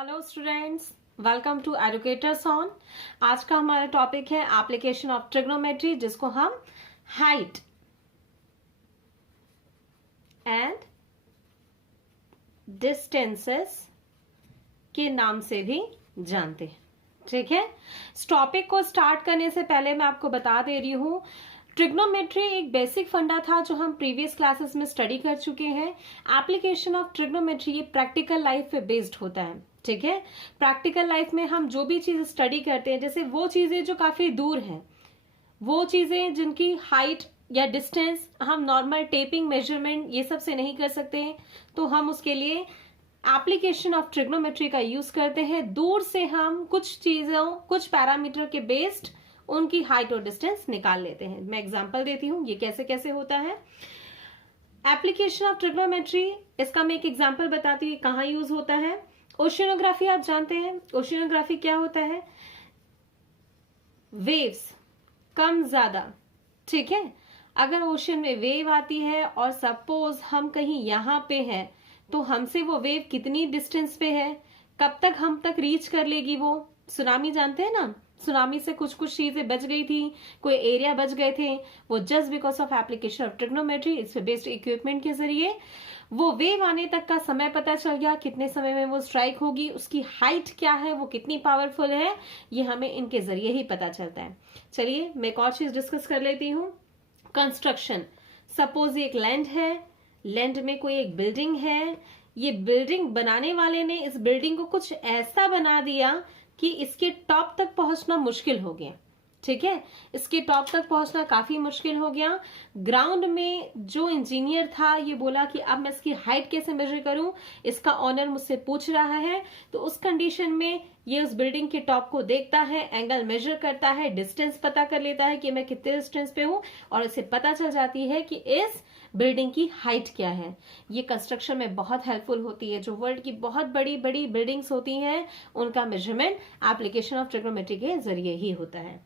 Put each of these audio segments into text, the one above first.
Hello students, welcome to educators on. आज का हमारा टॉपिक है एप्लीकेशन ऑफ ट्रिग्नोमेट्री, जिसको हम हाइट एंड डिस्टेंसेस के नाम से भी जानते हैं। ठीक है, इस टॉपिक को स्टार्ट करने से पहले मैं आपको बता दे रही हूं, ट्रिग्नोमेट्री एक बेसिक फंडा था जो हम प्रीवियस क्लासेस में स्टडी कर चुके हैं। एप्लीकेशन ऑफ ट्रिग्नोमेट्री ये प्रैक्टिकल लाइफ पे बेस्ड होता है। ठीक है, प्रैक्टिकल लाइफ में हम जो भी चीज स्टडी करते हैं, जैसे वो चीजें जो काफी दूर हैं, वो चीजें जिनकी हाइट या डिस्टेंस हम नॉर्मल टेपिंग मेजरमेंट ये सब से नहीं कर सकते हैं, तो हम उसके लिए एप्लीकेशन ऑफ ट्रिग्नोमेट्री का यूज करते हैं। दूर से हम कुछ चीजों, कुछ पैरामीटर के बेस्ड उनकी हाइट और डिस्टेंस निकाल लेते हैं। मैं एग्जांपल देती हूं ये कैसे कैसे होता है। एप्लीकेशन ऑफ ट्रिग्नोमेट्री, इसका मैं एक एग्जांपल बताती हूँ कहाँ यूज होता है। ओशियनोग्राफी आप जानते हैं, ओशियनोग्राफी क्या होता है? वेव्स कम ज्यादा, ठीक है, अगर ओशन में वेव आती है और सपोज हम कहीं यहां पे हैं, तो हमसे वो वेव कितनी डिस्टेंस पे है, कब तक हम तक रीच कर लेगी वो। सुनामी जानते हैं ना, सुनामी से कुछ कुछ चीजें बच गई थी, कोई एरिया बच गए थे, वो just because of application of trigonometry, इस पे बेस्ड इक्विपमेंट के जरिए वो वेव आने तक का समय पता चल गया, कितने समय में वो स्ट्राइक होगी, उसकी हाइट क्या है, वो कितनी पावरफुल है, ये हमें इनके जरिए ही पता चलता है। चलिए मैं एक और चीज डिस्कस कर लेती हूँ। कंस्ट्रक्शन, सपोज एक लैंड है, लैंड में कोई एक बिल्डिंग है, ये बिल्डिंग बनाने वाले ने इस बिल्डिंग को कुछ ऐसा बना दिया कि इसके टॉप तक पहुंचना मुश्किल हो गया। ठीक है, इसके टॉप तक पहुंचना काफी मुश्किल हो गया। ग्राउंड में जो इंजीनियर था ये बोला कि अब मैं इसकी हाइट कैसे मेजर करूं, इसका ऑनर मुझसे पूछ रहा है। तो उस कंडीशन में ये उस बिल्डिंग के टॉप को देखता है, एंगल मेजर करता है, डिस्टेंस पता कर लेता है कि मैं कितने डिस्टेंस पे हूं, और इसे पता चल जाती है कि इस बिल्डिंग की हाइट क्या है। ये कंस्ट्रक्शन में बहुत हेल्पफुल होती है। जो वर्ल्ड की बहुत बड़ी बड़ी बिल्डिंग्स होती हैं, उनका मेजरमेंट एप्लीकेशन ऑफ ट्रिग्नोमेट्री के जरिए ही होता है।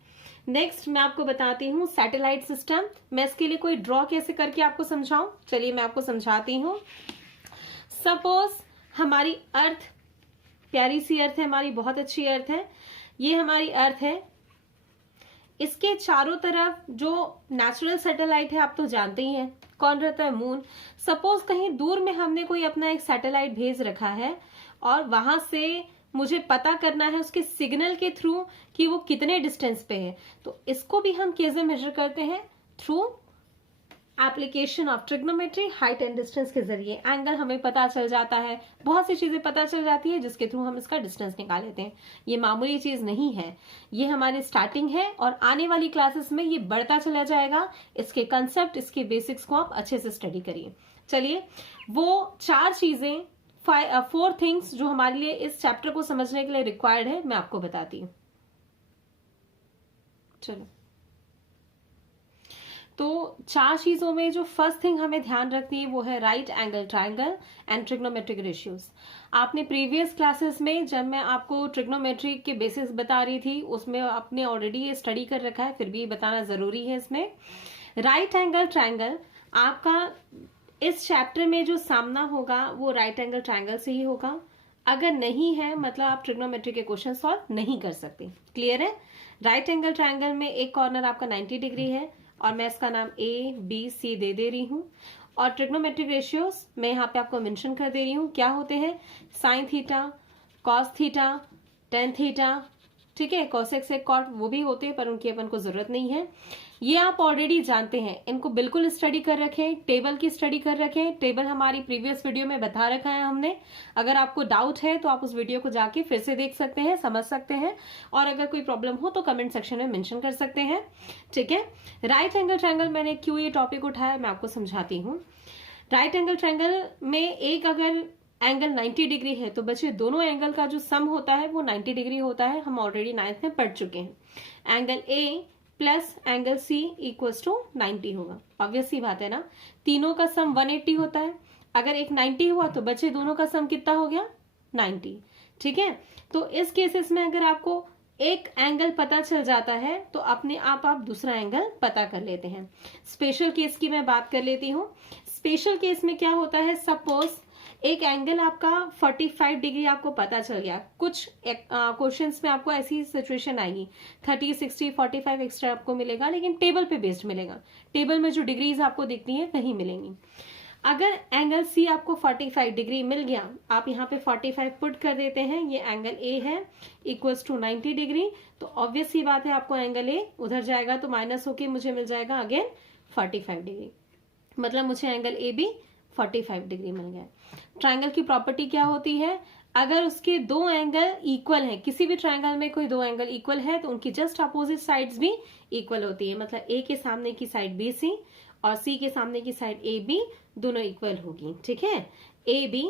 नेक्स्ट मैं आपको बताती हूँ सैटेलाइट सिस्टम। मैं इसके लिए कोई ड्रॉ कैसे करके आपको समझाऊं, चलिए मैं आपको समझाती हूँ। सपोज हमारी अर्थ, प्यारी सी अर्थ है हमारी, बहुत अच्छी अर्थ है, ये हमारी अर्थ है। इसके चारों तरफ जो नेचुरल सैटेलाइट है आप तो जानते ही हैं, कौन रहता है? मून। सपोज कहीं दूर में हमने कोई अपना एक सैटेलाइट भेज रखा है और वहां से मुझे पता करना है उसके सिग्नल के थ्रू कि वो कितने डिस्टेंस पे है, तो इसको भी हम कैसे मेजर करते हैं? Through application of trigonometry, height and distance के जरिए एंगल हमें पता चल जाता है, बहुत सी चीजें पता चल जाती है जिसके थ्रू हम इसका डिस्टेंस निकाल लेते हैं। ये मामूली चीज नहीं है, ये हमारी स्टार्टिंग है और आने वाली क्लासेस में ये बढ़ता चला जाएगा। इसके कंसेप्ट, इसके बेसिक्स को आप अच्छे से स्टडी करिए। चलिए वो चार चीजें, 4 थिंग्स जो हमारे लिए इस चैप्टर को समझने के लिए रिक्वायर्ड है, मैं आपको बताती हूँ। चलो, तो 4 चीजों में जो फर्स्ट थिंग हमें ध्यान रखनी है वो है right angle triangle and trigonometric ratios. आपने प्रीवियस क्लासेस में जब मैं आपको ट्रिग्नोमेट्री के बेसिस बता रही थी, उसमें आपने ऑलरेडी ये स्टडी कर रखा है, फिर भी ये बताना जरूरी है। इसमें राइट एंगल ट्रायंगल आपका इस चैप्टर में जो सामना होगा वो राइट एंगल ट्रायंगल से ही होगा। अगर नहीं है मतलब आप ट्रिग्नोमेट्री के क्वेश्चन सॉल्व नहीं कर सकते। क्लियर है? राइट एंगल ट्रायंगल में एक कॉर्नर आपका 90 डिग्री है और मैं इसका नाम ABC दे रही हूं, और ट्रिग्नोमेट्रिक रेशियोज मैं यहाँ पे आपको मेंशन कर दे रही हूँ। क्या होते हैं? Sine theta, cos theta, tan theta, ठीक है, कोसेक से कॉट वो भी होते हैं पर उनकी अपन को जरूरत नहीं है, ये आप ऑलरेडी जानते हैं। इनको बिल्कुल स्टडी कर रखें, टेबल की स्टडी कर रखें। टेबल हमारी प्रीवियस वीडियो में बता रखा है हमने। अगर आपको डाउट है तो आप उस वीडियो को जाके फिर से देख सकते हैं, समझ सकते हैं, और अगर कोई प्रॉब्लम हो तो कमेंट सेक्शन में मेंशन कर सकते हैं। ठीक है, राइट एंगल ट्रायंगल मैंने क्यों ये टॉपिक उठाया मैं आपको समझाती हूँ। राइट एंगल ट्रायंगल में एक अगर एंगल 90 डिग्री है तो बच्चे दोनों एंगल का जो सम होता है वो 90 डिग्री होता है। हम ऑलरेडी 9th में पढ़ चुके हैं। Angle A plus angle C equals to 90 होगा। ऑब्वियस सी बात है ना, तीनों का सम 180 होता है। अगर एक 90 हुआ तो बच्चे दोनों का सम कितना हो गया? 90। ठीक है, तो इस केसेस में अगर आपको एक एंगल पता चल जाता है तो अपने आप दूसरा एंगल पता कर लेते हैं। स्पेशल केस की मैं बात कर लेती हूँ। स्पेशल केस में क्या होता है? सपोज एक एंगल आपका 45 डिग्री आपको पता चल गया। कुछ क्वेश्चंस में आपको ऐसी सिचुएशन आएगी 30, 60, 45 एक्स्ट्रा आपको मिलेगा, लेकिन टेबल पे बेस्ड मिलेगा। टेबल में जो डिग्रीज आपको दिखती हैं वही मिलेंगी। अगर एंगल सी आपको 45 डिग्री मिल गया, आप यहाँ पे 45 पुट कर देते हैं, ये एंगल ए है इक्वल्स टू 90 डिग्री, तो ऑब्वियस सी बात है आपको एंगल ए उधर जाएगा तो माइनस होके मुझे मिल जाएगा अगेन 45 डिग्री, मतलब मुझे एंगल ए भी 45 डिग्री मिल गया। ट्राइंगल की प्रॉपर्टी क्या होती है, अगर उसके दो एंगल इक्वल है, किसी भी ट्राइंगल में कोई दो एंगल इक्वल है तो उनकी जस्ट अपोजिट साइड्स भी इक्वल होती है, मतलब ए के सामने की साइड बी सी और सी के सामने की साइड ए बी दोनों इक्वल होगी, ठीक है। A B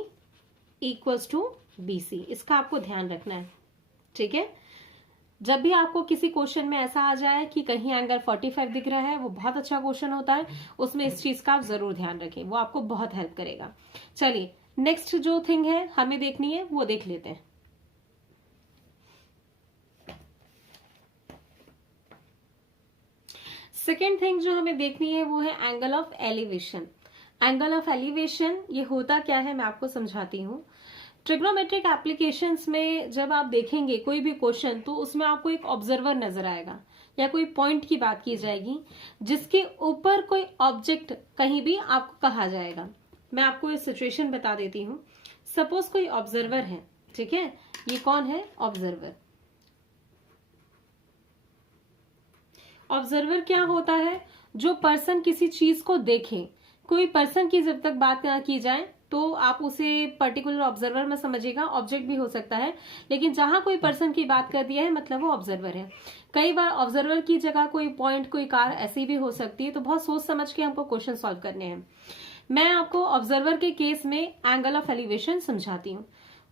equals to B C, इसका आपको ध्यान रखना है, ठीक है। जब भी आपको किसी क्वेश्चन में ऐसा आ जाए कि कहीं एंगल 45 दिख रहा है, वो बहुत अच्छा क्वेश्चन होता है, उसमें इस चीज का आप जरूर ध्यान रखें, वो आपको बहुत हेल्प करेगा। चलिए नेक्स्ट जो थिंग है हमें देखनी है वो देख लेते हैं। सेकेंड थिंग जो हमें देखनी है वो है angle of elevation. Angle of elevation ये होता क्या है मैं आपको समझाती हूँ। ट्रिग्नोमेट्रिक एप्लीकेशंस में जब आप देखेंगे कोई भी क्वेश्चन तो उसमें आपको एक ऑब्जर्वर नजर आएगा या कोई पॉइंट की बात की जाएगी जिसके ऊपर कोई ऑब्जेक्ट कहीं भी आपको कहा जाएगा। मैं आपको ये सिचुएशन बता देती हूँ। सपोज कोई ऑब्जर्वर है, ठीक है, ये कौन है, ऑब्जर्वर। ऑब्जर्वर क्या होता है, जो पर्सन किसी चीज को देखे। कोई पर्सन की जब तक बात की जाए तो आप उसे पर्टिकुलर ऑब्जर्वर में समझिएगा, ऑब्जेक्ट भी हो सकता है, लेकिन जहां कोई पर्सन की बात कर दिया है मतलब वो ऑब्जर्वर है। कई बार ऑब्जर्वर की जगह कोई पॉइंट, कोई कार ऐसी भी हो सकती है, तो बहुत सोच समझ के हमको क्वेश्चन सॉल्व करने हैं। मैं आपको ऑब्जर्वर के केस में एंगल ऑफ एलिवेशन समझाती हूँ।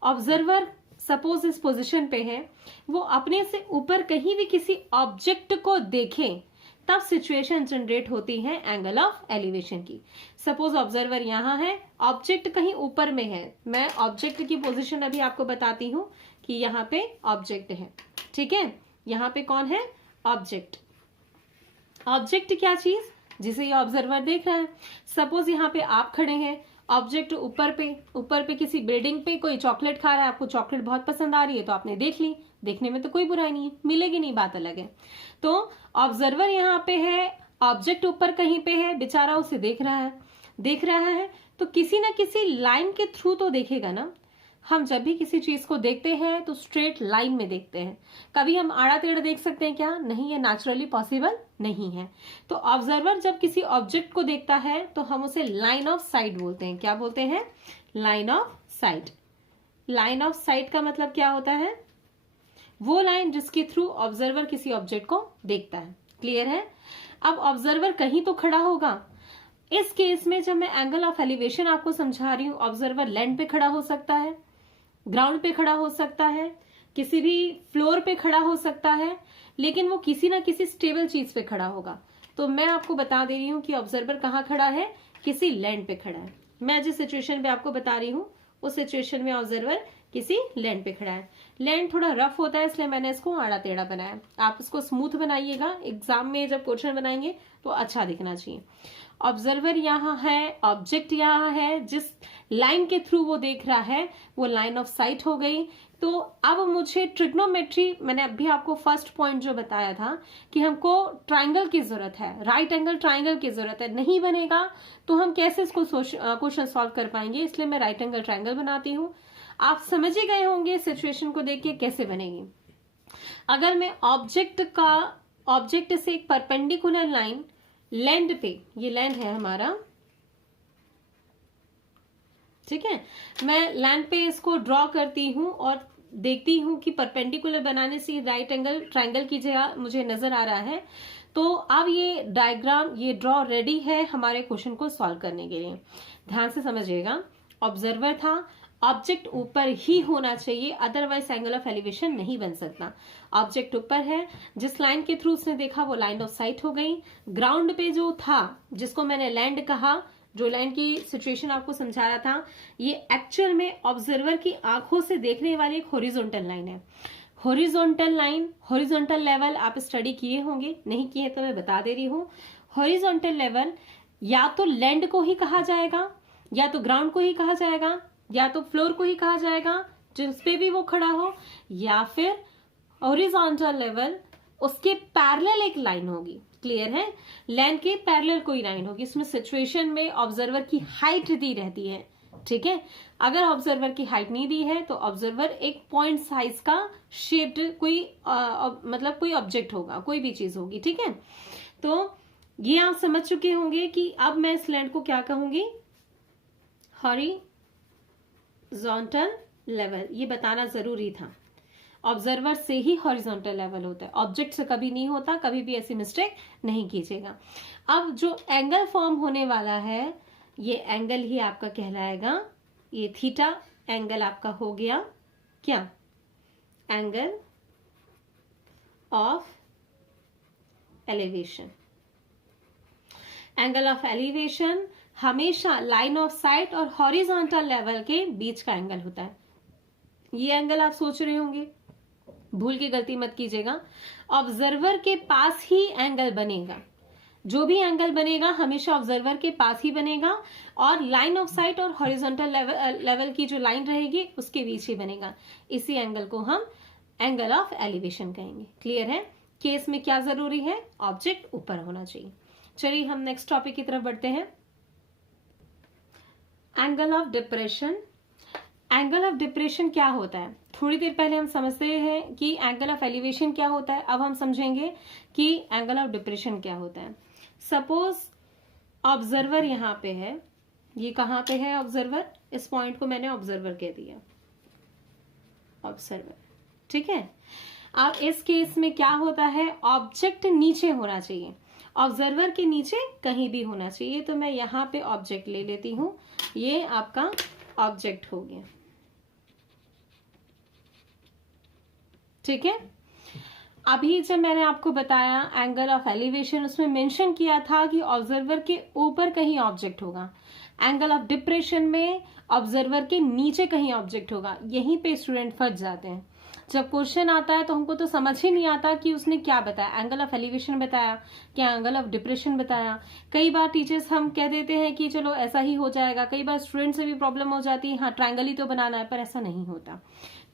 ऑब्जर्वर सपोज इस पोजिशन पे है, वो अपने से ऊपर कहीं भी किसी ऑब्जेक्ट को देखे तब सिचुएशन जनरेट होती है एंगल ऑफ एलिवेशन की। सपोज ऑब्जर्वर यहाँ है, ऑब्जेक्ट कहीं ऊपर में है, मैं ऑब्जेक्ट की पोजीशन अभी आपको बताती हूँ कि यहाँ पे ऑब्जेक्ट है, ठीक है। यहाँ पे कौन है, ऑब्जेक्ट। ऑब्जेक्ट क्या चीज, जिसे ये ऑब्जर्वर देख रहा है। सपोज यहाँ पे आप खड़े हैं, ऑब्जेक्ट ऊपर पे किसी बिल्डिंग पे कोई चॉकलेट खा रहा है, आपको चॉकलेट बहुत पसंद आ रही है तो आपने देख ली, देखने में तो कोई बुराई नहीं है, मिलेगी नहीं, बात अलग है। तो ऑब्जर्वर यहाँ पे है, ऑब्जेक्ट ऊपर कहीं पे है, बेचारा उसे देख रहा है तो किसी ना किसी लाइन के थ्रू तो देखेगा ना। हम जब भी किसी चीज को देखते हैं तो स्ट्रेट लाइन में देखते हैं, कभी हम आड़ा टेढ़ा देख सकते हैं क्या, नहीं, ये नेचुरली पॉसिबल नहीं है। तो ऑब्जर्वर जब किसी ऑब्जेक्ट को देखता है तो हम उसे लाइन ऑफ साइट बोलते हैं। क्या बोलते हैं, line of site. Line of site का मतलब क्या होता है, वो लाइन जिसके थ्रू ऑब्जर्वर किसी ऑब्जेक्ट को देखता है। क्लियर है। अब ऑब्जर्वर कहीं तो खड़ा होगा। इस केस में जब मैं एंगल ऑफ एलिवेशन आपको समझा रही हूं, ऑब्जर्वर लैंड पे खड़ा हो सकता है, ग्राउंड पे खड़ा हो सकता है, किसी भी फ्लोर पे खड़ा हो सकता है, लेकिन वो किसी ना किसी स्टेबल चीज पे खड़ा होगा। तो मैं आपको बता दे रही हूँ कि ऑब्जर्वर कहाँ खड़ा है, किसी लैंड पे खड़ा है। मैं जिस सिचुएशन पे आपको बता रही हूँ उस सिचुएशन में ऑब्जर्वर किसी लैंड पे खड़ा है। लैंड थोड़ा रफ होता है इसलिए मैंने इसको आड़ा टेढ़ा बनाया। आप इसको स्मूथ बनाइएगा, एग्जाम में जब क्वेश्चन बनाएंगे तो अच्छा दिखना चाहिए। ऑब्जर्वर यहाँ है, ऑब्जेक्ट यहाँ है, जिस लाइन के थ्रू वो देख रहा है वो लाइन ऑफ साइट हो गई। तो अब मुझे ट्रिग्नोमेट्री, मैंने अभी आपको फर्स्ट पॉइंट जो बताया था कि हमको ट्राइंगल की जरूरत है, राइट एंगल ट्राइंगल की जरूरत है। नहीं बनेगा तो हम कैसे इसको क्वेश्चन सॉल्व कर पाएंगे, इसलिए मैं राइट एंगल ट्राइंगल बनाती हूँ। आप समझ ही गए होंगे सिचुएशन को देख के कैसे बनेगी। अगर मैं ऑब्जेक्ट से एक परपेंडिकुलर लाइन लैंड पे, ये लैंड है हमारा, ठीक है, मैं लैंड पे इसको ड्रॉ करती हूं और देखती हूं कि परपेंडिकुलर बनाने से राइट एंगल ट्राइंगल की जगह मुझे नजर आ रहा है। तो अब ये डायग्राम, ये ड्रॉ रेडी है हमारे क्वेश्चन को सॉल्व करने के लिए। ध्यान से समझिएगा। ऑब्जर्वर था, ऑब्जेक्ट ऊपर ही होना चाहिए, अदरवाइज एंगल ऑफ एलिवेशन नहीं बन सकता। ऑब्जेक्ट ऊपर है, जिस लाइन के थ्रू उसने देखा वो लाइन ऑफ साइट हो गई। ग्राउंड पे जो था, जिसको मैंने लैंड कहा, जो लाइन की सिचुएशन आपको समझा रहा था, ये एक्चुअल में ऑब्जर्वर की आंखों से देखने वाली एक हॉरिजॉन्टल लाइन है। हॉरिजॉन्टल लाइन, हॉरिजॉन्टल लेवल आप स्टडी किए होंगे, नहीं किए तो मैं बता दे रही हूँ। हॉरिजॉन्टल लेवल या तो लैंड को ही कहा जाएगा या तो ग्राउंड को ही कहा जाएगा, या तो फ्लोर को ही कहा जाएगा जिस पे भी वो खड़ा हो, या फिर हॉरिजॉन्टल लेवल उसके पैरेलल एक लाइन होगी। क्लियर है? लाइन के पैरेलल कोई लाइन होगी। इसमें सिचुएशन में ऑब्जर्वर की हाइट दी रहती है। ठीक है, अगर ऑब्जर्वर की हाइट नहीं दी है तो ऑब्जर्वर एक पॉइंट साइज का शेप्ड कोई मतलब कोई ऑब्जेक्ट होगा, कोई भी चीज होगी। ठीक है, तो ये आप समझ चुके होंगे कि अब मैं इस लैंड को क्या कहूंगी, हॉरिजॉन्टल लेवल। ये बताना जरूरी था, ऑब्जर्वर से ही हॉरिजॉन्टल लेवल होता है, ऑब्जेक्ट से कभी नहीं होता। कभी भी ऐसी मिस्टेक नहीं कीजिएगा। अब जो एंगल फॉर्म होने वाला है ये एंगल ही आपका कहलाएगा, ये थीटा एंगल आपका हो गया क्या, angle of elevation. Angle of elevation हमेशा लाइन ऑफ साइट और हॉरिजॉन्टल लेवल के बीच का एंगल होता है। ये एंगल आप सोच रहे होंगे, भूल के गलती मत कीजिएगा। ऑब्जर्वर के पास ही एंगल बनेगा, जो भी एंगल बनेगा हमेशा ऑब्जर्वर के पास ही बनेगा, और लाइन ऑफ साइट और हॉरिजॉन्टल लेवल की जो लाइन रहेगी उसके बीच ही बनेगा। इसी एंगल को हम एंगल ऑफ एलिवेशन कहेंगे। क्लियर है? केस में क्या जरूरी है, ऑब्जेक्ट ऊपर होना चाहिए। चलिए हम नेक्स्ट टॉपिक की तरफ बढ़ते हैं। Angle of depression. Angle of depression क्या होता है? थोड़ी देर पहले हम समझते हैं कि एंगल ऑफ एलिवेशन क्या होता है, अब हम समझेंगे कि एंगल ऑफ डिप्रेशन क्या होता है। सपोज ऑब्जर्वर यहाँ पे है, ये कहाँ पे है ऑब्जर्वर, इस पॉइंट को मैंने ऑब्जर्वर कह दिया, ऑब्जर्वर। ठीक है, अब इस केस में क्या होता है, ऑब्जेक्ट नीचे होना चाहिए, ऑब्जर्वर के नीचे कहीं भी होना चाहिए। तो मैं यहाँ पे ऑब्जेक्ट ले लेती हूँ, ये आपका ऑब्जेक्ट हो गया। ठीक है, अभी जब मैंने आपको बताया एंगल ऑफ एलिवेशन, उसमें मेंशन किया था कि ऑब्जर्वर के ऊपर कहीं ऑब्जेक्ट होगा। एंगल ऑफ डिप्रेशन में ऑब्जर्वर के नीचे कहीं ऑब्जेक्ट होगा। यहीं पे स्टूडेंट फंस जाते हैं। जब क्वेश्चन आता है तो हमको तो समझ ही नहीं आता कि उसने क्या बताया, एंगल ऑफ एलिवेशन बताया क्या एंगल ऑफ डिप्रेशन बताया। कई बार टीचर्स हम कह देते हैं कि चलो ऐसा ही हो जाएगा, कई बार स्टूडेंट से भी प्रॉब्लम हो जाती है, हाँ ट्रायंगल ही तो बनाना है, पर ऐसा नहीं होता।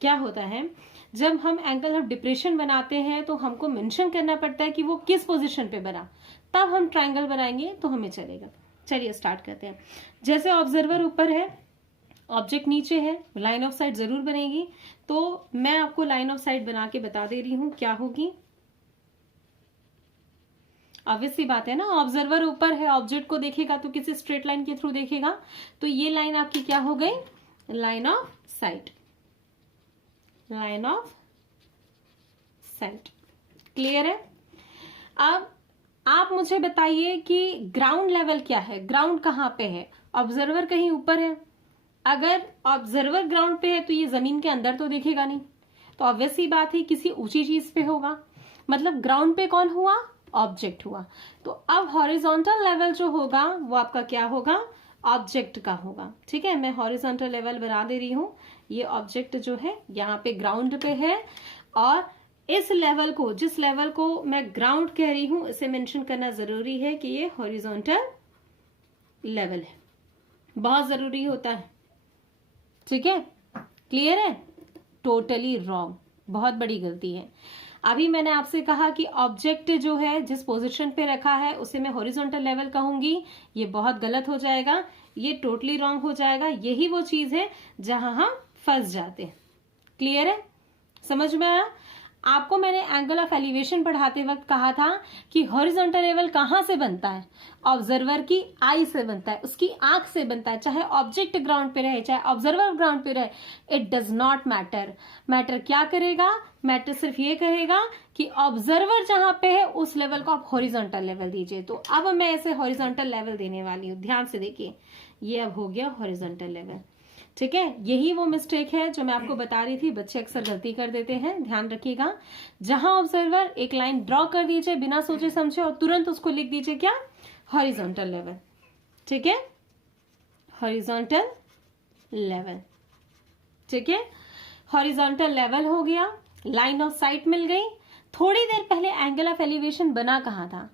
क्या होता है, जब हम एंगल ऑफ डिप्रेशन बनाते हैं तो हमको मेंशन करना पड़ता है कि वो किस पोजीशन पे बना, तब हम ट्रायंगल बनाएंगे तो हमें चलेगा। चलिए स्टार्ट करते हैं। जैसे ऑब्जर्वर ऊपर है, ऑब्जेक्ट नीचे है, लाइन ऑफ साइट जरूर बनेगी। तो मैं आपको लाइन ऑफ साइट बना के बता दे रही हूं क्या होगी। ऑब्वियसली बात है ना, ऑब्जर्वर ऊपर है, ऑब्जेक्ट को देखेगा तो किसी स्ट्रेट लाइन के थ्रू देखेगा, तो ये लाइन आपकी क्या हो गई, line of site, line of site. Clear है? अब आप मुझे बताइए कि ग्राउंड लेवल क्या है, ग्राउंड कहां पे है, ऑब्जर्वर कहीं ऊपर है। अगर ऑब्जर्वर ग्राउंड पे है तो ये जमीन के अंदर तो देखेगा नहीं, तो ऑब्वियसली बात है किसी ऊंची चीज पे होगा, मतलब ग्राउंड पे कौन हुआ, ऑब्जेक्ट हुआ। तो अब हॉरिजॉन्टल लेवल जो होगा वो आपका क्या होगा, ऑब्जेक्ट का होगा। ठीक है, मैं हॉरिजॉन्टल लेवल बना दे रही हूं। ये ऑब्जेक्ट जो है यहाँ पे ग्राउंड पे है, और इस लेवल को, जिस लेवल को मैं ग्राउंड कह रही हूं, इसे मेंशन करना जरूरी है कि ये हॉरिजॉन्टल लेवल है, बहुत जरूरी होता है। ठीक है, क्लियर है? टोटली रॉन्ग, बहुत बड़ी गलती है। अभी मैंने आपसे कहा कि ऑब्जेक्ट जो है जिस पोजीशन पे रखा है उसे मैं हॉरिजॉन्टल लेवल कहूंगी, ये बहुत गलत हो जाएगा, ये टोटली रॉन्ग हो जाएगा। यही वो चीज है जहां हम फंस जाते हैं। क्लियर है? समझ में आया? आपको मैंने एंगल ऑफ एलिवेशन पढ़ाते वक्त कहा था कि हॉरिजॉन्टल लेवल कहां से बनता है, ऑब्जर्वर की आई से बनता है, उसकी आंख से बनता है। चाहे ऑब्जेक्ट ग्राउंड पे रहे, चाहे ऑब्जर्वर ग्राउंड पे रहे, it does not matter. Matter क्या करेगा, मैटर सिर्फ ये करेगा कि ऑब्जर्वर जहां पे है उस लेवल को आप हॉरिजॉन्टल लेवल दीजिए। तो अब मैं ऐसे हॉरिजॉन्टल लेवल देने वाली हूं, ध्यान से देखिए, ये अब हो गया हॉरिजॉन्टल लेवल। ठीक है, यही वो मिस्टेक है जो मैं आपको बता रही थी, बच्चे अक्सर गलती कर देते हैं, ध्यान रखिएगा। जहां ऑब्जर्वर, एक लाइन ड्रॉ कर दीजिए बिना सोचे समझे और तुरंत उसको लिख दीजिए क्या, हॉरिजॉन्टल लेवल। ठीक है, हॉरिजॉन्टल लेवल। ठीक है, हॉरिजॉन्टल लेवल हो गया, लाइन ऑफ साइट मिल गई। थोड़ी देर पहले एंगल ऑफ एलिवेशन बना कहां था,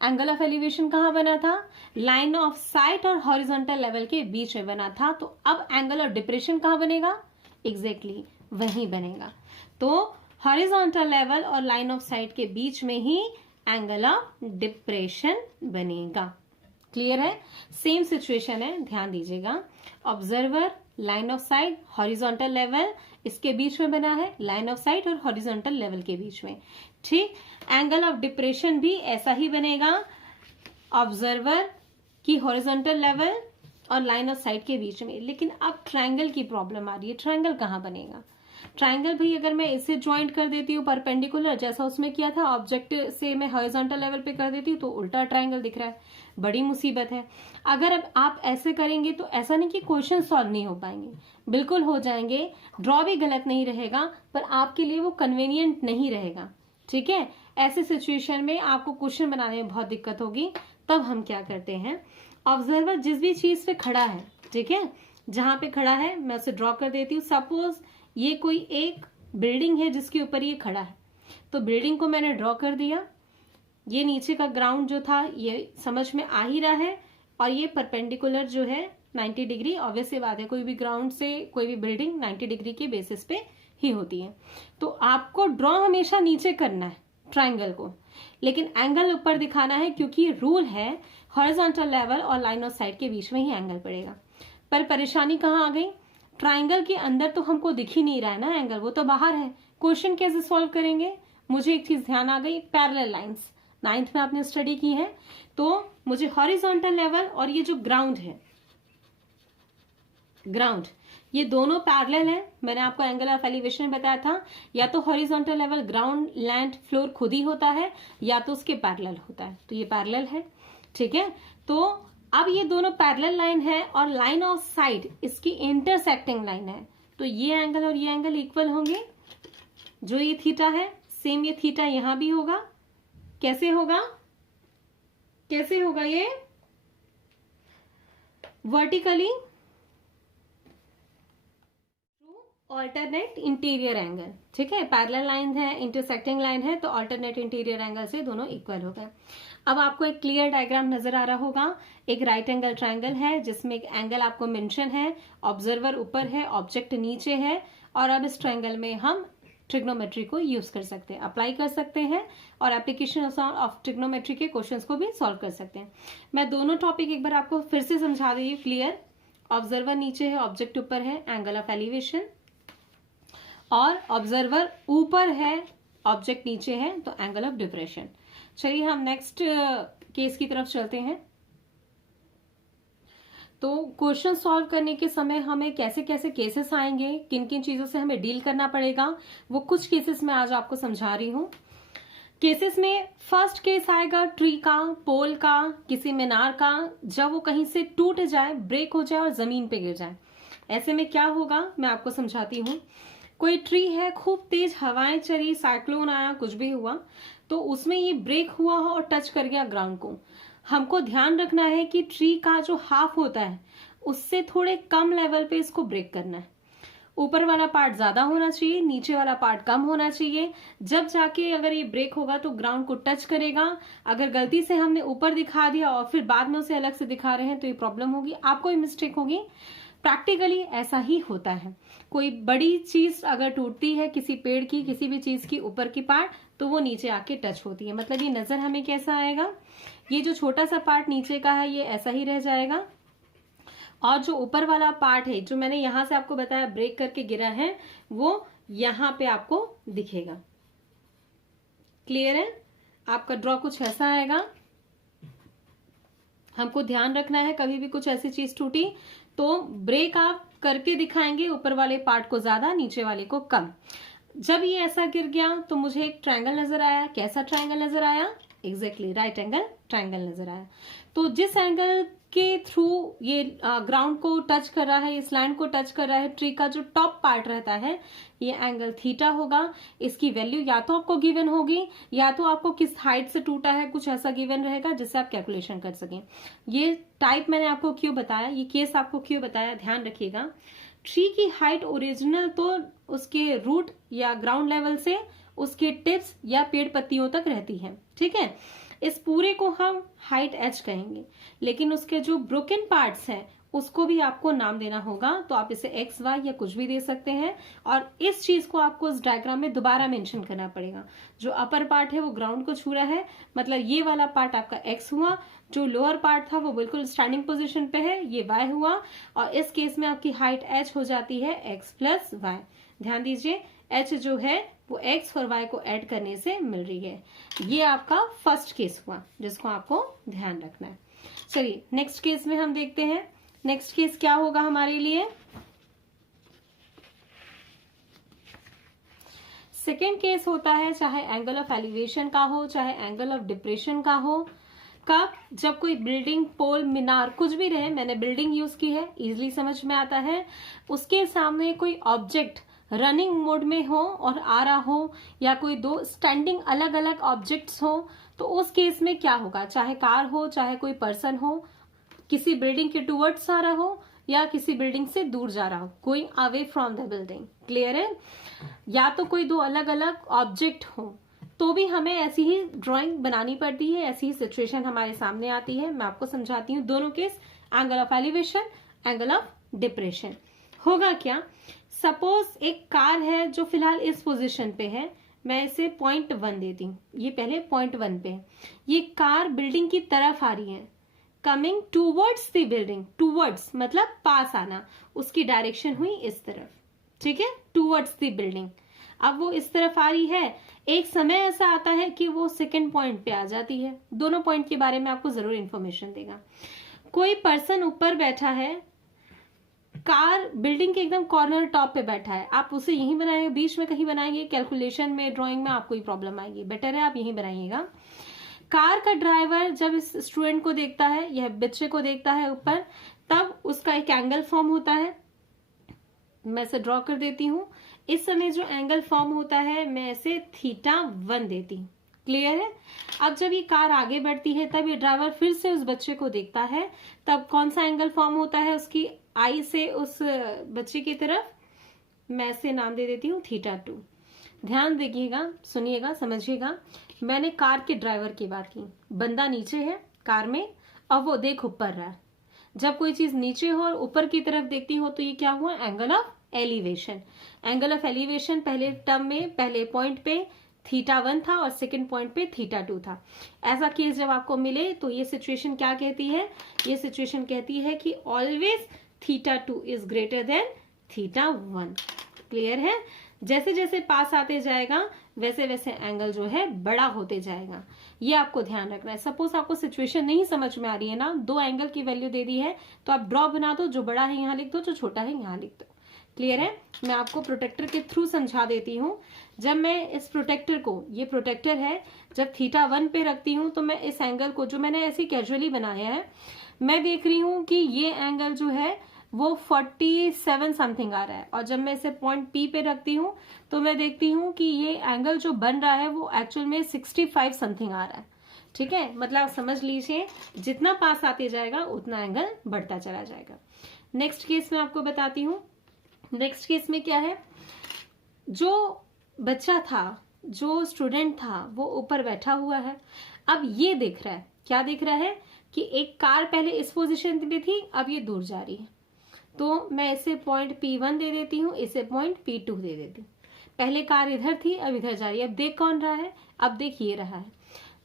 एंगल ऑफ एलिवेशन कहाँ बना था? लाइन ऑफ साइट और हॉरिजॉन्टल लेवल के बीच में बना था। तो अब एंगल ऑफ डिप्रेशन कहाँ बनेगा? एग्जैक्टली वहीं बनेगा। तो हॉरिजॉन्टल लेवल और लाइन ऑफ साइट के बीच में ही एंगल ऑफ डिप्रेशन बनेगा। क्लियर है? सेम सिचुएशन है, ध्यान दीजिएगा। Observer, line of site, horizontal level, इसके बीच में बना है, लाइन ऑफ साइट और हॉरिजॉन्टल लेवल के बीच में। ठीक, एंगल ऑफ डिप्रेशन भी ऐसा ही बनेगा, ऑब्जर्वर की हॉरिजॉन्टल लेवल और लाइन ऑफ साइट के बीच में। लेकिन अब ट्रायंगल की प्रॉब्लम आ रही है, ट्रायंगल कहाँ बनेगा? ट्रायंगल भी अगर मैं इसे ज्वाइंट कर देती हूँ परपेंडिकुलर, जैसा उसमें किया था, ऑब्जेक्ट से मैं हॉरिजॉन्टल लेवल पे कर देती हूँ तो उल्टा ट्रायंगल दिख रहा है, बड़ी मुसीबत है। अगर अब आप ऐसे करेंगे तो ऐसा नहीं कि क्वेश्चन सॉल्व नहीं हो पाएंगे, बिल्कुल हो जाएंगे, ड्रॉ भी गलत नहीं रहेगा, पर आपके लिए वो कन्वीनियंट नहीं रहेगा। ठीक है, ऐसे सिचुएशन में आपको क्वेश्चन बनाने में बहुत दिक्कत होगी। तब हम क्या करते हैं, ऑब्जर्वर जिस भी चीज पे खड़ा है, ठीक है, जहां पे खड़ा है मैं उसे ड्रॉ कर देती हूँ। सपोज ये कोई एक बिल्डिंग है जिसके ऊपर ये खड़ा है, तो बिल्डिंग को मैंने ड्रॉ कर दिया। ये नीचे का ग्राउंड जो था ये समझ में आ ही रहा है, और ये परपेंडिकुलर जो है 90 डिग्री, ऑब्वियस सी बात है, कोई भी ग्राउंड से कोई भी बिल्डिंग 90 डिग्री के बेसिस पे ही होती है। तो आपको ड्रॉ हमेशा नीचे करना है ट्राइंगल को, लेकिन एंगल ऊपर दिखाना है, क्योंकि रूल है हॉरिजॉन्टल लेवल और लाइन ऑफ साइट के बीच में ही एंगल पड़ेगा। पर परेशानी कहाँ आ गई, ट्राइंगल के अंदर तो हमको दिख ही नहीं रहा है ना एंगल, वो तो बाहर है। क्वेश्चन कैसे सॉल्व करेंगे? मुझे एक चीज ध्यान आ गई, पैरेलल लाइंस 9th में आपने स्टडी की है, तो मुझे हॉरिजॉन्टल लेवल और ये जो ग्राउंड है, ग्राउंड, ये दोनों पैरेलल है। मैंने आपको एंगल ऑफ एलिवेशन बताया था, या तो horizontal level ground land floor खुद ही होता है, या तो उसके पैरेलल होता है। तो ये पैरेलल है, ठीक है। तो अब ये दोनों पैरेलल लाइन है और लाइन ऑफ साइट इसकी इंटरसेक्टिंग लाइन है, तो ये एंगल और ये एंगल इक्वल होंगे। जो ये थीटा है सेम ये थीटा यहां भी होगा। कैसे होगा? कैसे होगा? ये वर्टिकली ऑल्टरनेट इंटीरियर एंगल, ठीक है। पैरेलल लाइन है, इंटरसेक्टिंग लाइन है, तो ऑल्टरनेट इंटीरियर एंगल से दोनों इक्वल हो गए। अब आपको एक क्लियर डायग्राम नजर आ रहा होगा। एक राइट एंगल ट्रायंगल है जिसमें एक एंगल आपको मेंशन है, ऑब्जर्वर ऊपर है, ऑब्जेक्ट नीचे है, और अब इस ट्रायंगल में हम ट्रिग्नोमेट्री को यूज कर सकते हैं, अप्लाई कर सकते हैं, और एप्लीकेशन ऑफ ट्रिग्नोमेट्री के क्वेश्चंस को भी सॉल्व कर सकते हैं। मैं दोनों टॉपिक एक बार आपको फिर से समझा रही हूँ क्लियर। ऑब्जर्वर नीचे है, ऑब्जेक्ट ऊपर है, एंगल ऑफ एलिवेशन, और ऑब्जर्वर ऊपर है, ऑब्जेक्ट नीचे है, तो एंगल ऑफ डिप्रेशन। चलिए हम नेक्स्ट केस की तरफ चलते हैं। तो क्वेश्चन सॉल्व करने के समय हमें कैसे कैसे केसेस आएंगे, किन किन चीजों से हमें डील करना पड़ेगा, वो कुछ केसेस मैं आज आपको समझा रही हूँ। केसेस में फर्स्ट केस आएगा ट्री का, पोल का, किसी मीनार का, जब वो कहीं से टूट जाए, ब्रेक हो जाए और जमीन पे गिर जाए। ऐसे में क्या होगा मैं आपको समझाती हूँ। कोई ट्री है, खूब तेज हवाएं चली, साइक्लोन आया, कुछ भी हुआ, तो उसमें ये ब्रेक हुआ हो और टच कर गया ग्राउंड को। हमको ध्यान रखना है कि ट्री का जो हाफ होता है उससे थोड़े कम लेवल पे इसको ब्रेक करना है। ऊपर वाला पार्ट ज्यादा होना चाहिए, नीचे वाला पार्ट कम होना चाहिए। जब जाके अगर ये ब्रेक होगा तो ग्राउंड को टच करेगा। अगर गलती से हमने ऊपर दिखा दिया और फिर बाद में उसे अलग से दिखा रहे हैं तो ये प्रॉब्लम होगी, आपको ही मिस्टेक होगी। प्रैक्टिकली ऐसा ही होता है। कोई बड़ी चीज अगर टूटती है, किसी पेड़ की, किसी भी चीज की ऊपर की पार्ट, तो वो नीचे आके टच होती है। मतलब ये नजर हमें कैसा आएगा, ये जो छोटा सा पार्ट नीचे का है ये ऐसा ही रह जाएगा, और जो ऊपर वाला पार्ट है जो मैंने यहां से आपको बताया ब्रेक करके गिरा है, वो यहां पे आपको दिखेगा। क्लियर है? आपका ड्रॉ कुछ ऐसा आएगा। हमको ध्यान रखना है कभी भी कुछ ऐसी चीज टूटी तो ब्रेक आप करके दिखाएंगे, ऊपर वाले पार्ट को ज्यादा, नीचे वाले को कम। जब ये ऐसा गिर गया तो मुझे एक ट्रायंगल नजर आया। कैसा ट्रायंगल नजर आया? एग्जैक्टली राइट एंगल ट्रायंगल नजर आया। तो जिस एंगल के थ्रू ये ग्राउंड को टच कर रहा है, इस लाइन को टच कर रहा है, ट्री का जो टॉप पार्ट रहता है, ये एंगल थीटा होगा। इसकी वैल्यू या तो आपको गिवन होगी, या तो आपको किस हाइट से टूटा है कुछ ऐसा गिवन रहेगा जिससे आप कैलकुलेशन कर सकें। ये टाइप मैंने आपको क्यों बताया, ये केस आपको क्यों बताया, ध्यान रखिएगा। ट्री की हाइट ओरिजिनल तो उसके रूट या ग्राउंड लेवल से उसके टिप्स या पेड़ पत्तियों तक रहती है, ठीक है। इस पूरे को हम हाइट h कहेंगे, लेकिन उसके जो ब्रोकन पार्ट्स हैं उसको भी आपको नाम देना होगा। तो आप इसे एक्स वाई या कुछ भी दे सकते हैं, और इस चीज को आपको इस डायग्राम में दोबारा मेंशन करना पड़ेगा। जो अपर पार्ट है वो ग्राउंड को छू रहा है, मतलब ये वाला पार्ट आपका एक्स हुआ, जो लोअर पार्ट था वो बिल्कुल स्टैंडिंग पोजिशन पे है, ये वाई हुआ, और इस केस में आपकी हाइट एच हो जाती है एक्स प्लस वाई। ध्यान दीजिए एच जो है वो एक्स और वाई को ऐड करने से मिल रही है। ये आपका फर्स्ट केस हुआ जिसको आपको ध्यान रखना है। चलिए नेक्स्ट केस में हम देखते हैं। नेक्स्ट केस क्या होगा हमारे लिए। सेकेंड केस होता है, चाहे एंगल ऑफ एलिवेशन का हो चाहे एंगल ऑफ डिप्रेशन का हो, कब, जब कोई बिल्डिंग, पोल, मीनार कुछ भी रहे, मैंने बिल्डिंग यूज की है, इजिली समझ में आता है, उसके सामने कोई ऑब्जेक्ट रनिंग मोड में हो और आ रहा हो, या कोई दो स्टैंडिंग अलग अलग ऑब्जेक्ट्स हो, तो उस केस में क्या होगा, चाहे कार हो चाहे कोई पर्सन हो, किसी बिल्डिंग के टूवर्ड्स आ रहा हो या किसी बिल्डिंग से दूर जा रहा हो, going away from the building. Clear है। या तो कोई दो अलग अलग ऑब्जेक्ट हो तो भी हमें ऐसी ही ड्राइंग बनानी पड़ती है, ऐसी ही सिचुएशन हमारे सामने आती है। मैं आपको समझाती हूँ दोनों case, angle of elevation, angle of depression. होगा क्या, सपोज एक कार है जो फिलहाल इस पोजीशन पे है, मैं इसे पॉइंट 1 देती हूँ, ये पहले पॉइंट 1 पे है। ये कार बिल्डिंग की तरफ आ रही है, coming towards the building, towards मतलब पास आना, उसकी डायरेक्शन हुई इस तरफ, ठीक है, टूवर्ड्स द बिल्डिंग। अब वो इस तरफ आ रही है, एक समय ऐसा आता है कि वो सेकंड पॉइंट पे आ जाती है। दोनों पॉइंट के बारे में आपको जरूर इंफॉर्मेशन देगा। कोई पर्सन ऊपर बैठा है, कार बिल्डिंग के एकदम कॉर्नर टॉप पे बैठा है, आप उसे यहीं बनाएंगे, बीच में कहीं बनाएंगे, कैलकुलेशन में, ड्राइंग में आपको ही प्रॉब्लम आएगी, बेटर है आप यहीं बनाइएगा। कार का ड्राइवर जब इस स्टूडेंट को देखता है, यह बच्चे को देखता है ऊपर, तब उसका एक एंगल फॉर्म होता है। मैं इसे ड्रॉ कर देती हूँ। इस समय जो एंगल फॉर्म होता है मैं इसे θ1 देती हूँ। क्लियर है। अब जब ये कार आगे बढ़ती है तब ये ड्राइवर फिर से उस बच्चे को देखता है, तब कौन सा एंगल फॉर्म होता है उसकी आई से उस बच्चे की तरफ, मैं इसे नाम दे देती हूँ θ2। ध्यान देखिएगा, सुनिएगा, समझिएगा। मैंने कार के ड्राइवर की बात की, बंदा नीचे है कार में और वो देख ऊपर रहा है। जब कोई चीज नीचे हो और ऊपर की तरफ देखती हो तो ये क्या हुआ, angle of elevation. Angle of elevation पहले टर्म में, पहले पॉइंट पे θ1 था और सेकंड पॉइंट पे θ2 था। ऐसा केस जब आपको मिले तो ये सिचुएशन क्या कहती है, ये सिचुएशन कहती है कि always θ2 is greater than θ1। Clear है। जैसे जैसे पास आते जाएगा वैसे वैसे एंगल जो है बड़ा होते जाएगा, ये आपको ध्यान रखना है। सपोज आपको सिचुएशन नहीं समझ में आ रही है ना, दो एंगल की वैल्यू दे दी है तो आप ड्रॉ बना दो, जो बड़ा है यहाँ लिख दो, जो छोटा है यहाँ लिख दो। क्लियर है। मैं आपको प्रोटेक्टर के थ्रू समझा देती हूँ। जब मैं इस प्रोटेक्टर को, ये प्रोटेक्टर है, जब θ1 पे रखती हूँ तो मैं इस एंगल को, जो मैंने ऐसे कैजुअली बनाया है, मैं देख रही हूँ कि ये एंगल जो है वो 47 समथिंग आ रहा है, और जब मैं इसे पॉइंट P पे रखती हूँ तो मैं देखती हूँ कि ये एंगल जो बन रहा है वो एक्चुअल में 65 समथिंग आ रहा है। ठीक है, मतलब आप समझ लीजिए जितना पास आते जाएगा उतना एंगल बढ़ता चला जाएगा। नेक्स्ट केस में आपको बताती हूँ। नेक्स्ट केस में क्या है, जो बच्चा था, जो स्टूडेंट था, वो ऊपर बैठा हुआ है। अब ये देख रहा है, क्या देख रहा है कि एक कार पहले इस पोजीशन पे थी, अब ये दूर जा रही है, तो मैं इसे पॉइंट P1 दे देती हूँ, इसे पॉइंट P2 दे देती हूँ। पहले कार इधर थी, अब इधर जा रही है। अब देख कौन रहा है, अब देख ये रहा है।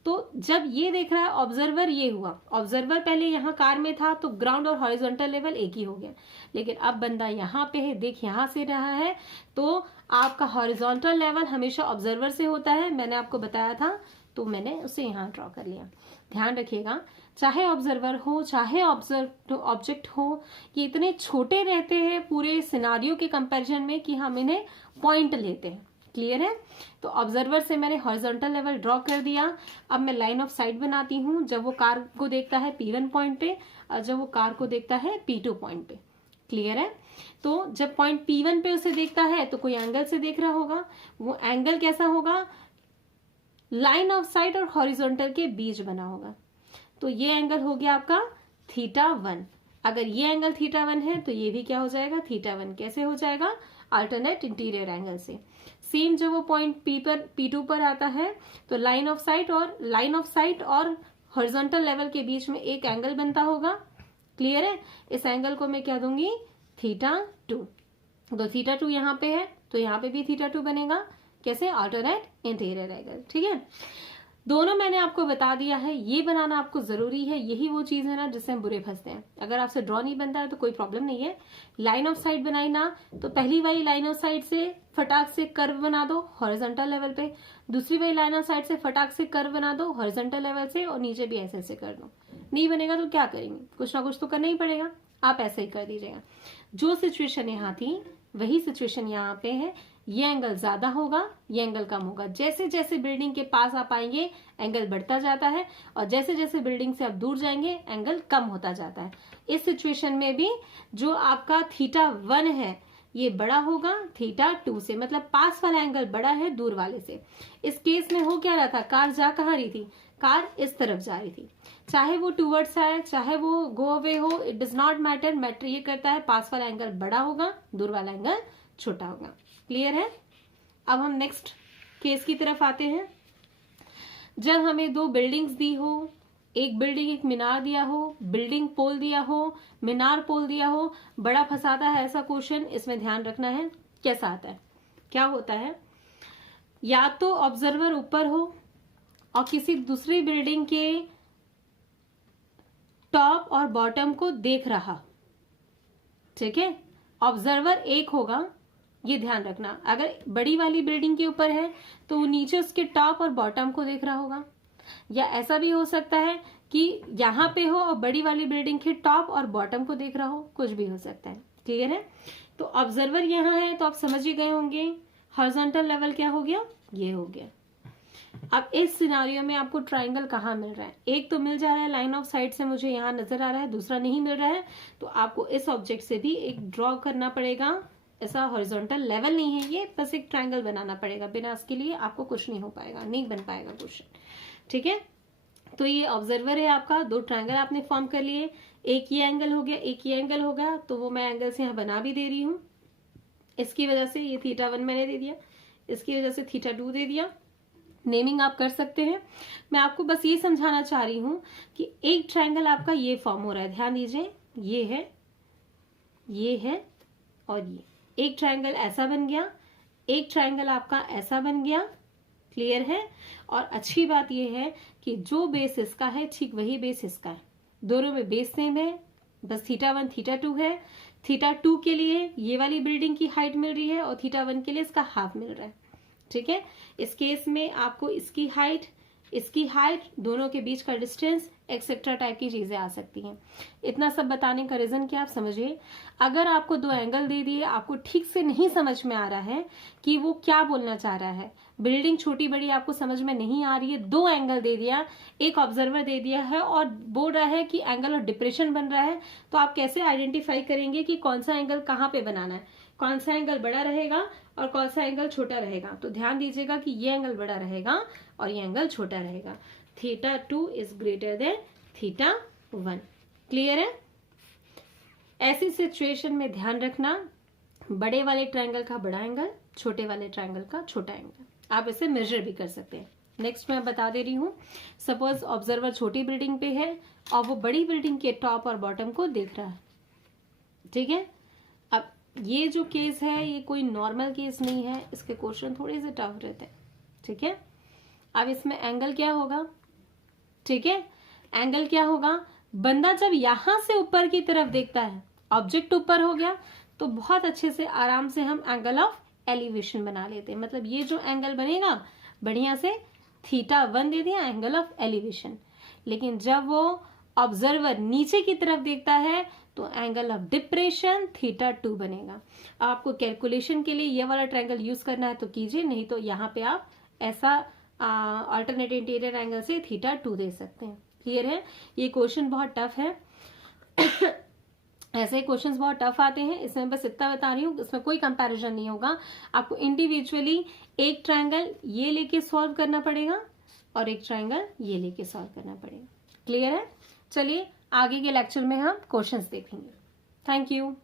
तो जब ये देख रहा है ऑब्जर्वर, ये हुआ, ऑब्जर्वर पहले यहाँ कार में था तो ग्राउंड और हॉरिजॉन्टल लेवल एक ही हो गया, लेकिन अब बंदा यहाँ पे है, देख यहाँ से रहा है, तो आपका हॉरिजॉन्टल लेवल हमेशा ऑब्जर्वर से होता है, मैंने आपको बताया था, तो मैंने उसे यहाँ ड्रॉ कर लिया। ध्यान रखिएगा, चाहे ऑब्जर्वर हो चाहे ऑब्जेक्ट हो, ये इतने छोटे रहते हैं पूरे सिनारियो के कंपैरिजन में कि हम इन्हें पॉइंट लेते हैं। क्लियर है। तो ऑब्जर्वर से मैंने हॉरिजॉन्टल लेवल ड्रॉ कर दिया। अब मैं लाइन ऑफ साइट बनाती हूँ, जब वो कार को देखता है P1 पॉइंट पे और जब वो कार को देखता है P2 पॉइंट पे। क्लियर है। तो जब पॉइंट P1 पे उसे देखता है तो कोई एंगल से देख रहा होगा, वो एंगल कैसा होगा, लाइन ऑफ साइट और हॉरिजॉन्टल के बीच बना होगा, तो ये एंगल हो गया आपका θ1। अगर ये एंगल θ1 है तो ये भी क्या हो जाएगा, θ1। कैसे हो जाएगा, अल्टरनेट इंटीरियर एंगल से। सेम जब वो पॉइंट P2 पर आता है तो लाइन ऑफ साइट और हॉरिजॉन्टल लेवल के बीच में एक एंगल बनता होगा। क्लियर है? इस एंगल को मैं क्या दूंगी, θ2। तो θ2 यहाँ पे है तो यहाँ पे भी θ2 बनेगा। कैसे? Alternate interior angle. ठीक है, दोनों मैंने आपको बता दिया है, ये बनाना आपको जरूरी है। यही वो चीज है ना जिससे हम बुरे फंसते हैं। अगर आपसे ड्रॉ नहीं बनता है तो कोई प्रॉब्लम नहीं है। लाइन ऑफ साइट बनाई ना तो पहली वाली लाइन ऑफ साइट से फटाक से कर्व बना दो हॉरिजॉन्टल लेवल पे, दूसरी वाली लाइन ऑफ साइट से फटाक से कर्व बना दो हॉरिजॉन्टल लेवल से, और नीचे भी ऐसे ऐसे कर दो। नहीं बनेगा तो क्या करेंगे, कुछ ना कुछ तो करना ही पड़ेगा। आप ऐसे ही कर दीजिएगा। जो सिचुएशन यहाँ थी वही सिचुएशन यहाँ पे है। ये एंगल ज्यादा होगा, ये एंगल कम होगा। जैसे जैसे बिल्डिंग के पास आप आएंगे एंगल बढ़ता जाता है, और जैसे जैसे बिल्डिंग से आप दूर जाएंगे एंगल कम होता जाता है। इस सिचुएशन में भी जो आपका θ1 है ये बड़ा होगा θ2 से, मतलब पास वाला एंगल बड़ा है दूर वाले से। इस केस में हो क्या रहा था, कार जा कहाँ रही थी, कार इस तरफ जा रही थी। चाहे वो टूवर्ड्स आए चाहे वो गो अवे हो, it does not matter. Matter ये करता है पास वाला एंगल बड़ा होगा, दूर वाला एंगल छोटा होगा। क्लियर है? अब हम नेक्स्ट केस की तरफ आते हैं। जब हमें दो बिल्डिंग्स दी हो, एक बिल्डिंग एक मीनार दिया हो, बिल्डिंग पोल दिया हो, मीनार पोल दिया हो, बड़ा फंसाता है ऐसा क्वेश्चन। इसमें ध्यान रखना है कैसा आता है। क्या होता है, या तो ऑब्जर्वर ऊपर हो और किसी दूसरी बिल्डिंग के टॉप और बॉटम को देख रहा। ठीक है, ऑब्जर्वर एक होगा, ये ध्यान रखना। अगर बड़ी वाली बिल्डिंग के ऊपर है तो वो नीचे उसके टॉप और बॉटम को देख रहा होगा, या ऐसा भी हो सकता है कि यहाँ पे हो और बड़ी वाली बिल्डिंग के टॉप और बॉटम को देख रहा हो, कुछ भी हो सकता है। क्लियर है? तो ऑब्जर्वर यहाँ है तो आप समझ ही गए होंगे हॉरिजॉन्टल लेवल क्या हो गया, ये हो गया। अब इस सिनारियो में आपको ट्राइंगल कहाँ मिल रहा है, एक तो मिल जा रहा है लाइन ऑफ साइट से मुझे यहाँ नजर आ रहा है, दूसरा नहीं मिल रहा है, तो आपको इस ऑब्जेक्ट से भी एक ड्रॉ करना पड़ेगा। ऐसा हॉरिजॉन्टल लेवल नहीं है ये, बस एक ट्रायंगल बनाना पड़ेगा। बिना इसके लिए आपको कुछ नहीं हो पाएगा, नहीं बन पाएगा क्वेश्चन। ठीक है, तो ये ऑब्जर्वर है आपका, दो ट्रायंगल आपने फॉर्म कर लिए, एक ये एंगल हो गया, एक ये एंगल हो गया, तो वो मैं एंगल्स यहाँ बना भी दे रही हूँ। इसकी वजह से ये θ1 मैंने दे दिया, इसकी वजह से θ2 दे दिया। नेमिंग आप कर सकते हैं। मैं आपको बस ये समझाना चाह रही हूँ कि एक ट्रायंगल आपका ये फॉर्म हो रहा है, ध्यान दीजिए, ये है और ये एक ट्रायंगल ऐसा बन गया, एक ट्रायंगल आपका ऐसा बन गया। क्लियर है? और अच्छी बात यह है कि जो बेस इसका है ठीक वही बेस इसका है, दोनों में बेस सेम है, बस θ1 θ2 है। θ2 के लिए ये वाली बिल्डिंग की हाइट मिल रही है और θ1 के लिए इसका हाफ मिल रहा है। ठीक है, इस केस में आपको इसकी हाइट दोनों के बीच का डिस्टेंस एक्सेट्रा टाइप की चीजें आ सकती हैं। इतना सब बताने का रीजन क्या आप समझिए, अगर आपको दो एंगल दे दिए, आपको ठीक से नहीं समझ में आ रहा है कि वो क्या बोलना चाह रहा है, बिल्डिंग छोटी बड़ी आपको समझ में नहीं आ रही है, दो एंगल दे दिया, एक ऑब्जर्वर दे दिया है और बोल रहा है कि एंगल ऑफ डिप्रेशन बन रहा है, तो आप कैसे आइडेंटिफाई करेंगे कि कौन सा एंगल कहाँ पे बनाना है, कौन सा एंगल बड़ा रहेगा और कौन सा एंगल छोटा रहेगा। तो ध्यान दीजिएगा कि ये एंगल बड़ा रहेगा और ये एंगल छोटा रहेगा। θ2 इज ग्रेटर देन θ1। क्लियर है? ऐसी सिचुएशन में ध्यान रखना, बड़े वाले ट्रायंगल का बड़ा एंगल, छोटे वाले ट्रायंगल का छोटा एंगल। आप इसे मेजर भी कर सकते हैं। नेक्स्ट मैं बता दे रही हूँ, सपोज ऑब्जर्वर छोटी बिल्डिंग पे है और वो बड़ी बिल्डिंग के टॉप और बॉटम को देख रहा है। ठीक है, अब ये जो केस है ये कोई नॉर्मल केस नहीं है, इसके क्वेश्चन थोड़े से टफ रहते हैं। ठीक है, अब इसमें एंगल क्या होगा, ठीक है, एंगल क्या होगा, बंदा जब यहां से ऊपर की तरफ देखता है, ऑब्जेक्ट ऊपर हो गया, तो बहुत अच्छे से आराम से हम एंगल ऑफ एलिवेशन बना लेते हैं। मतलब ये जो एंगल बनेगा बढ़िया से θ1 दे दिया, एंगल ऑफ एलिवेशन। लेकिन जब वो ऑब्जर्वर नीचे की तरफ देखता है तो एंगल ऑफ डिप्रेशन θ2 बनेगा। आपको कैलकुलेशन के लिए ये वाला ट्रायंगल यूज करना है तो कीजिए, नहीं तो यहाँ पे आप ऐसा अल्टरनेट इंटीरियर एंगल से θ2 दे सकते हैं। क्लियर है? ये क्वेश्चन बहुत टफ है ऐसे क्वेश्चंस बहुत टफ आते हैं, इसमें बस इतना बता रही हूँ, इसमें कोई कंपैरिजन नहीं होगा। आपको इंडिविजुअली एक ट्रायंगल ये लेके सॉल्व करना पड़ेगा और एक ट्रायंगल ये लेके सॉल्व करना पड़ेगा। क्लियर है? चलिए आगे के लेक्चर में हम क्वेश्चंस देखेंगे। Thank you.